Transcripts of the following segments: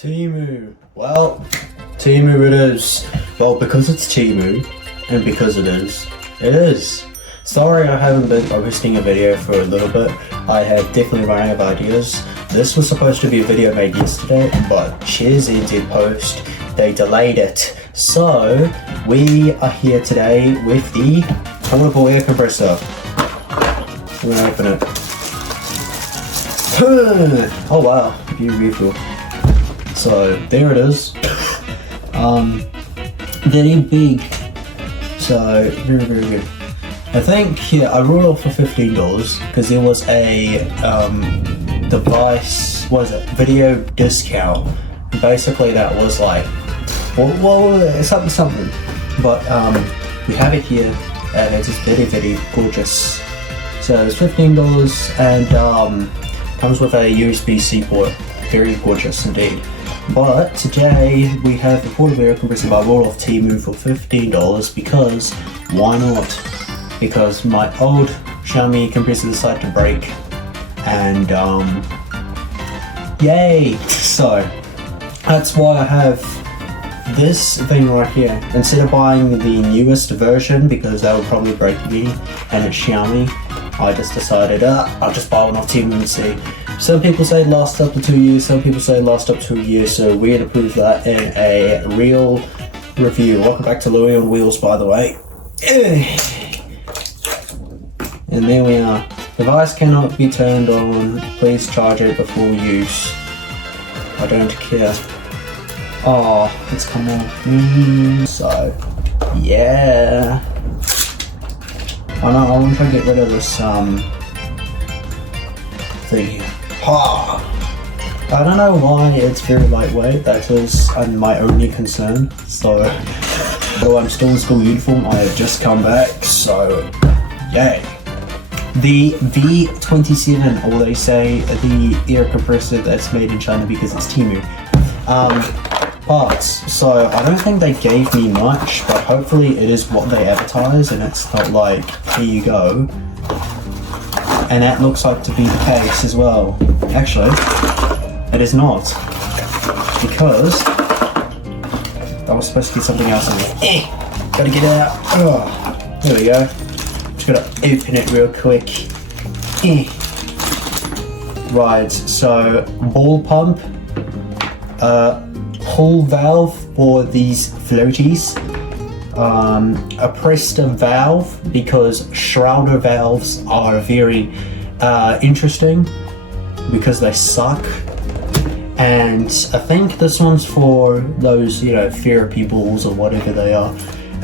Temu. Well, Temu it is. Well, because it's Temu, and because it is, it is. Sorry I haven't been posting a video for a little bit. I have definitely run out of ideas. This was supposed to be a video made yesterday, but Xiaomi did post. They delayed it. So, we are here today with the portable air compressor. We're gonna open it. Oh wow, view refill. So there it is. Very big. So very good. I think I wrote off for $15 because there was a device, what is it? Video discount. Basically that was like something. But we have it here and it's just very gorgeous. So it's $15 and comes with a USB-C port. Very gorgeous indeed. But today we have the portable air compressor by off Temu for $15 because why not? Because my old Xiaomi compressor decided to break and yay! So that's why I have this thing right here. Instead of buying the newest version because that would probably break me and it's Xiaomi, I just decided I'll just buy one off Temu and see. Some people say it lasts up to 2 years, some people say it lasts up to a year, so we're going to prove that in a real review. Welcome back to Louie on wheels, by the way. And there we are. Device cannot be turned on. Please charge it before use. I don't care. Oh, it's come on. So, yeah. I know, I want to try to get rid of this thing here. I don't know why it's very lightweight. That is my only concern. So, though I'm still in school uniform, I have just come back. So, yay. The V27, or they say the air compressor that's made in China because it's Temu. Parts. So I don't think they gave me much, but hopefully it is what they advertise, and it's not like here you go. And that looks like to be the case as well. Actually, it is not, because that was supposed to be something else in there. Gotta get it out. Oh, there we go. Just gotta open it real quick. Right, so ball pump, pull valve for these floaties, a pressure valve because shrouder valves are very interesting because they suck, and I think this one's for those, you know, therapy balls or whatever they are.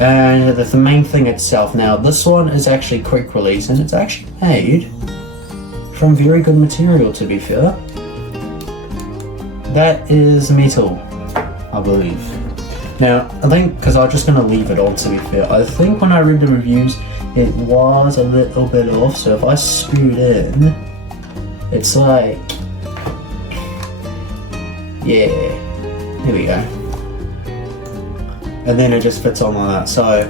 And the main thing itself, now this one is actually quick release and it's actually made from very good material, to be fair. That is metal, I believe. Now, I think, because I'm just going to leave it on, to be fair, I think when I read the reviews it was a little bit off, so if I screw it in, it's like, yeah, here we go. And then it just fits on like that, so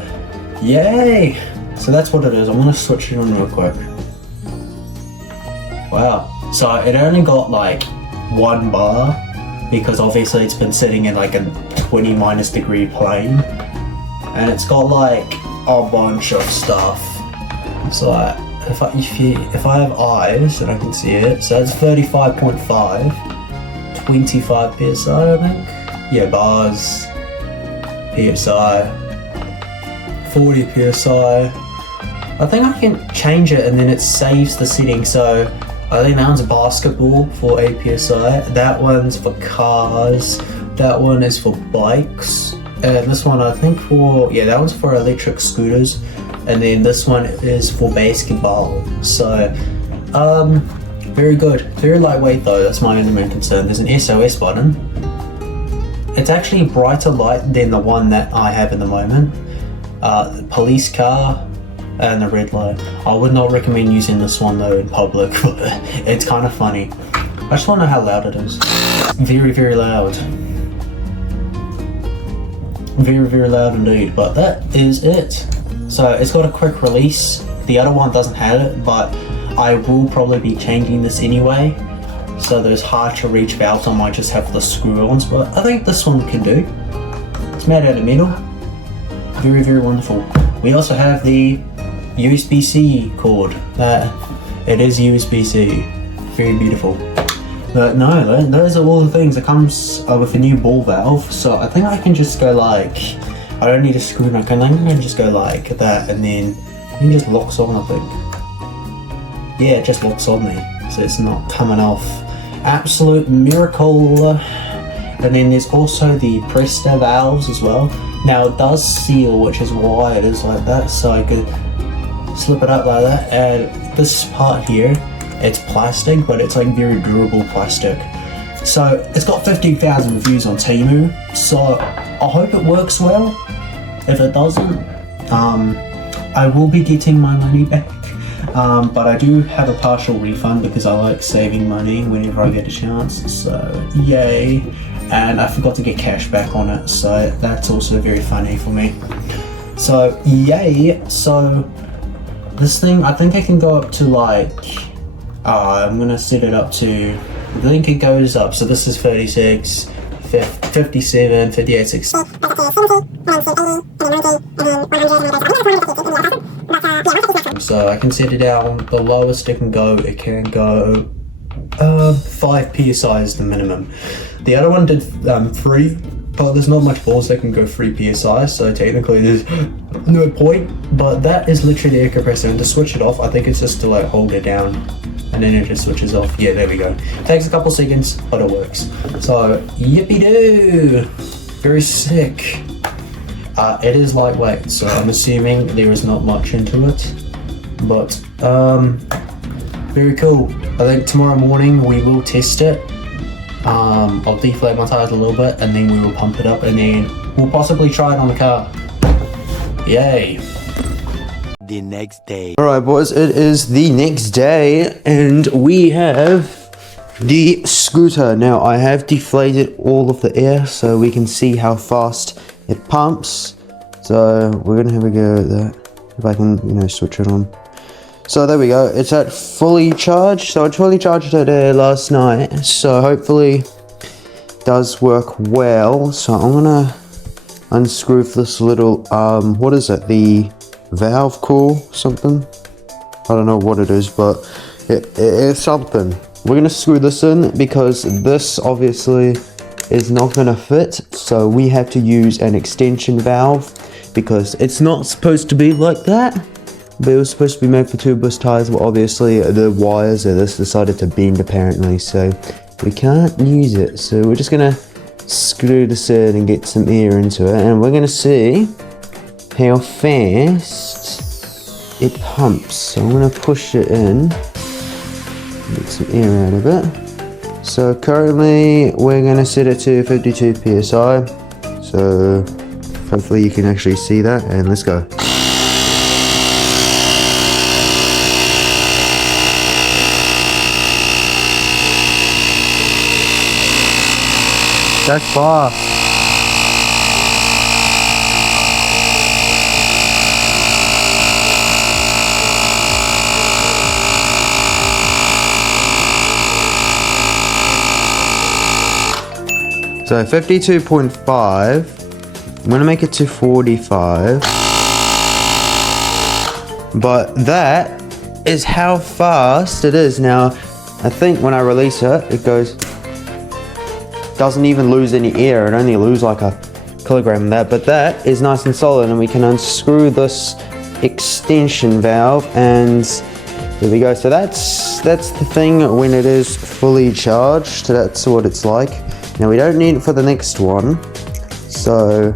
yay! So that's what it is. I'm going to switch it on real quick. Wow, so it only got like 1 bar because obviously it's been sitting in like a 20- degree plane, and it's got like a bunch of stuff. So if I have eyes and I can see it, so it's 35.5, 25 psi I think. Yeah, bars, psi, 40 psi. I think I can change it and then it saves the setting. So I think that one's basketball for 8 psi, that one's for cars, that one is for bikes, and this one I think for, yeah, that one's for electric scooters, and then this one is for basketball. So, very good. Very lightweight though, that's my only main concern. There's an SOS button. It's actually a brighter light than the one that I have at the moment. Police car, and the red light. I would not recommend using this one though in public, but it's kind of funny. I just want to know how loud it is. Very loud. Very loud indeed, but that is it. So it's got a quick release. The other one doesn't have it, but I will probably be changing this anyway. So those hard to reach valves I might just have the screw-ons, but I think this one can do. It's made out of metal. Very, very wonderful. We also have the USB-C cord. It is USB-C. Very beautiful. But no, those are all the things. It comes with a new ball valve, so I think I can just go like, I don't need a screw nut, I can just go like that, and then it just locks on, I think. Yeah, it just locks on there, so it's not coming off. Absolute miracle. And then there's also the Presta valves as well. Now it does seal, which is why it is like that, so I could slip it up like that. And this part here, it's plastic, but it's like very durable plastic. So it's got 15,000 reviews on Temu, so I hope it works well. If it doesn't, I will be getting my money back. But I do have a partial refund because I like saving money whenever I get a chance, so yay. And I forgot to get cash back on it, so that's also very funny for me. So yay. So this thing, I think I can go up to like, I'm gonna set it up to, I think it goes up, so this is 36, 57, 58, 60. So I can set it down, the lowest it can go 5 psi is the minimum. The other one did 3, but there's not much balls that can go 3 psi, so technically there's no point. But that is literally the air compressor, and to switch it off, I think it's just to like hold it down, and then it just switches off. Yeah, there we go. Takes a couple seconds, but it works. So yippee-doo! Very sick. It is lightweight, so I'm assuming there is not much into it, but very cool. I think tomorrow morning we will test it. I'll deflate my tires a little bit, and then we will pump it up, and then we'll possibly try it on the car. Yay. The next day. Alright boys, it is the next day, and we have the scooter. Now I have deflated all of the air so we can see how fast it pumps. So we're gonna have a go at that. If I can, switch it on. So there we go, it's at fully charged. So I fully charged it last night, so hopefully it does work well. So I'm gonna unscrew this little, what is it, the valve coil something? I don't know what it is, but it's something. We're gonna screw this in because this obviously is not gonna fit, so we have to use an extension valve because it's not supposed to be like that. But it was supposed to be made for tubeless tires, but obviously the wires of this decided to bend apparently, so we can't use it. So we're just gonna screw this in and get some air into it, and we're gonna see how fast it pumps. So I'm gonna push it in, get some air out of it. So currently we're gonna set it to 52 psi. So hopefully you can actually see that, and let's go. That's fast. So 52.5. I'm gonna make it to 45. But that is how fast it is. Now, I think when I release it, it doesn't even lose any air. It only loses like a kilogram of that, but that is nice and solid, and we can unscrew this extension valve, and there we go. So that's the thing when it is fully charged. That's what it's like. Now we don't need it for the next one, so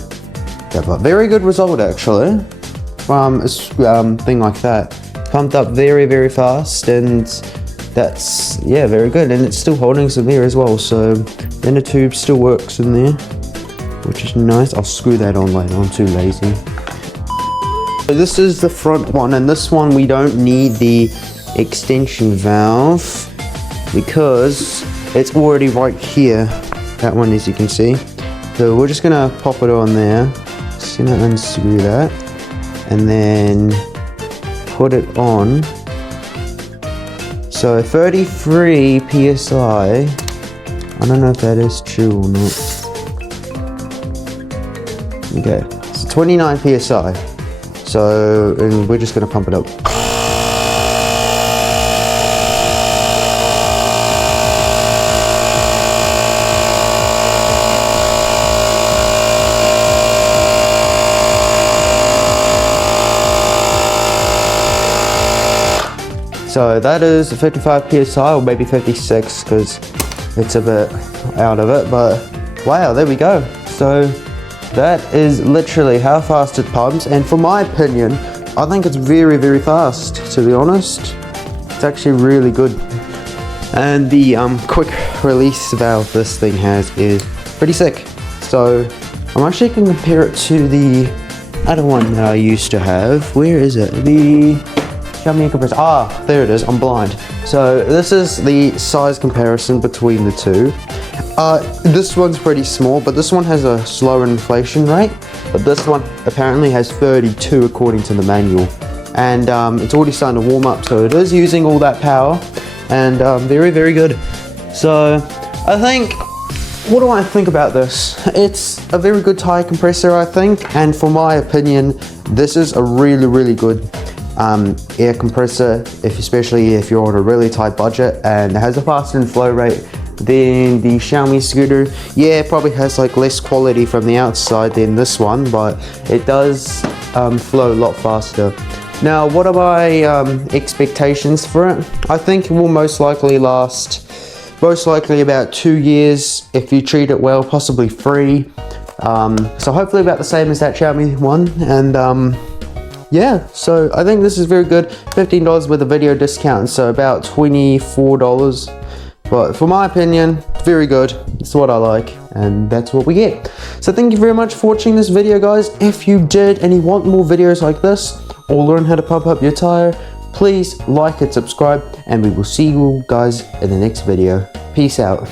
yeah, but very good result actually from a thing like that. Pumped up very, very fast, and that's, yeah, very good, and it's still holding some air as well, so then the tube still works in there, which is nice. I'll screw that on later, I'm too lazy. So this is the front one, and this one we don't need the extension valve because it's already right here, that one, as you can see. So we're just gonna pop it on there, just gonna unscrew that, and then put it on. So 33 PSI. I don't know if that is true or not. Okay, so 29 PSI. So, and we're just gonna pump it up. So that is 55 PSI, or maybe 56 because it's a bit out of it, but wow, there we go. So that is literally how fast it pumps, and for my opinion, I think it's very, very fast, to be honest. It's actually really good. And the quick release valve this thing has is pretty sick. So I'm actually going to compare it to the other one that I used to have. Where is it? The Xiaomi compressor. Ah, there it is. I'm blind. So this is the size comparison between the two. This one's pretty small, but this one has a slower inflation rate. But this one apparently has 32 according to the manual. And it's already starting to warm up, so it is using all that power. And very, very good. So I think, what do I think about this? It's a very good tire compressor, I think. And for my opinion, this is a really, really good air compressor, especially if you're on a really tight budget, and it has a faster flow rate than the Xiaomi scooter. Yeah, it probably has like less quality from the outside than this one, but it does flow a lot faster. Now, what are my expectations for it? I think it will most likely last about 2 years if you treat it well, possibly 3. So hopefully about the same as that Xiaomi one. And yeah, so I think this is very good. $15 with a video discount, so about $24. But for my opinion, very good. It's what I like, and that's what we get. So thank you very much for watching this video, guys. If you did and you want more videos like this, or learn how to pump up your tire, please like and subscribe, and we will see you guys in the next video. Peace out.